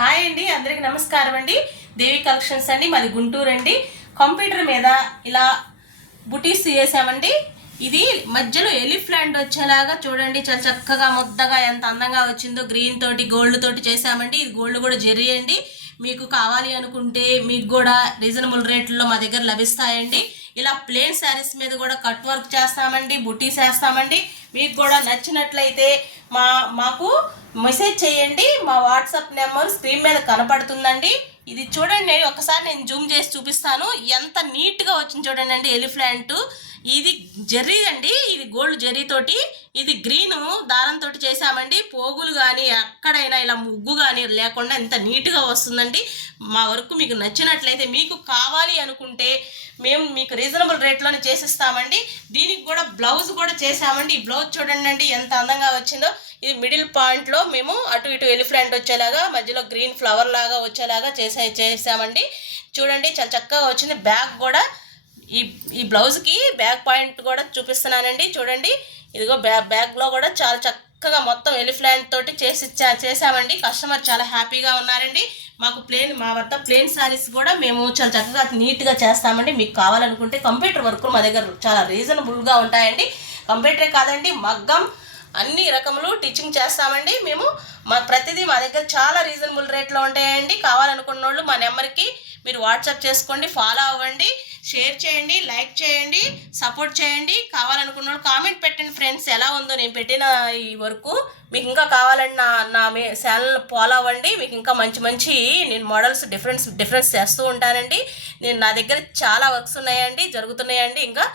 Hi అండి, అందరికి నమస్కారం అండి. దేవి కలెక్షన్స్ అండి, మాది గుంటూరు అండి. కంప్యూటర్ మీద ఇలా బుటీస్ చేసామండి. ఇది మధ్యలో ఎలిఫ్లాంట్ వచ్చేలాగా చూడండి, చాలా చక్కగా ముద్దగా ఎంత అందంగా వచ్చిందో. గ్రీన్ తోటి గోల్డ్ తోటి చేసామండి. ఇది గోల్డ్ కూడా జెర్రీ అండి. మీకు కావాలి అనుకుంటే మీకు కూడా రీజనబుల్ రేట్లో మా దగ్గర లభిస్తాయండి. ఇలా ప్లేన్ శారీస్ మీద కూడా కట్ వర్క్ చేస్తామండి, బుటీస్ వేస్తామండి. మీకు కూడా నచ్చినట్లయితే మాకు మెసేజ్ చేయండి. మా వాట్సాప్ నెంబర్ స్క్రీన్ మీద కనపడుతుందండి. ఇది చూడండి, ఒకసారి నేను జూమ్ చేసి చూపిస్తాను. ఎంత నీట్గా వచ్చింది చూడండి అండి. ఎలిఫ్లాంట్ ఇది జెర్రీ అండి, ఇది గోల్డ్ జెర్రీ తోటి, ఇది గ్రీన్ దారంతో చేసామండి. పోగులు కానీ ఎక్కడైనా ఇలా ముగ్గు కానీ లేకుండా ఎంత నీట్గా వస్తుందండి. మా వర్క్ మీకు నచ్చినట్లయితే, మీకు కావాలి అనుకుంటే మేము మీకు రీజనబుల్ రేట్లోనే చేసిస్తామండి. దీనికి కూడా బ్లౌజ్ కూడా చేసామండి. ఈ బ్లౌజ్ చూడండి అండి ఎంత అందంగా వచ్చిందో. ఇది మిడిల్ పాయింట్లో మేము అటు ఇటు ఎలిఫెంట్ వచ్చేలాగా, మధ్యలో గ్రీన్ ఫ్లవర్ లాగా వచ్చేలాగా చేసామండి. చూడండి చాలా చక్కగా వచ్చింది. బ్యాక్ కూడా ఈ బ్లౌజ్కి బ్యాక్ పాయింట్ కూడా చూపిస్తున్నానండి. చూడండి, ఇదిగో బ్యాగ్లో కూడా చాలా చక్కగా మొత్తం ఎలిఫెంట్ తోటి చేసామండి. కస్టమర్ చాలా హ్యాపీగా ఉన్నారండి. మా వద్ద ప్లేన్ శారీస్ కూడా మేము చాలా చక్కగా నీట్గా చేస్తామండి. మీకు కావాలనుకుంటే కంప్యూటర్ వర్క్ మా దగ్గర చాలా రీజనబుల్గా ఉంటాయండి. కంప్యూటరే కాదండి, మగ్గం అన్ని రకములు టీచింగ్ చేస్తామండి. మేము ప్రతిదీ మా దగ్గర చాలా రీజనబుల్ రేట్లో ఉంటాయండి. కావాలనుకున్న వాళ్ళు మా నెంబర్కి మీరు వాట్సాప్ చేసుకోండి, ఫాలో అవ్వండి, షేర్ చేయండి, లైక్ చేయండి, సపోర్ట్ చేయండి. కావాలనుకున్న వాళ్ళు కామెంట్ పెట్టండి ఫ్రెండ్స్, ఎలా ఉందో నేను పెట్టిన ఈ వరకు. మీకు ఇంకా కావాలని నా ఛానల్ ఫాలో అవ్వండి. మీకు ఇంకా మంచి నేను మోడల్స్ డిఫరెన్స్ చేస్తూ ఉంటానండి. నా దగ్గర చాలా వర్క్స్ ఉన్నాయండి, జరుగుతున్నాయండి ఇంకా.